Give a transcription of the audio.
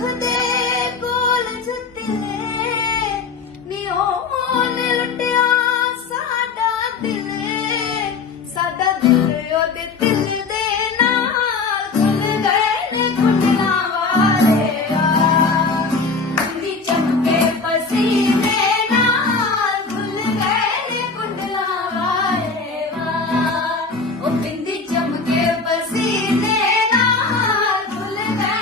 ਰੱਖਦੇ ਕੋਲ ਜੁੱਤੇ ਨੀ ਉਹਨੇ ਲੁੱਟਿਆ ਸਾਡਾ ਦਿਲ ਉਹਦੇ ਦਿਲ ਦੇ ਨਾਲ ਖੁੱਲ ਗਏ ਨੇ ਕੁੰਡਲਾਂ ਵਾਲੇ ਆ ਬਿੰਦੀ ਚਮਕੇ ਪਸੀਨੇ ਨਾਲ ਖੁੱਲ ਗਏ ਨੇ ਕੁੰਡਲਾਂ ਵਾਲੇ ਵਾ ਉਹ ਬਿੰਦੀ ਚਮਕੇ ਪਸੀਨੇ ਨਾਲ ਖੁੱਲ ਗਏ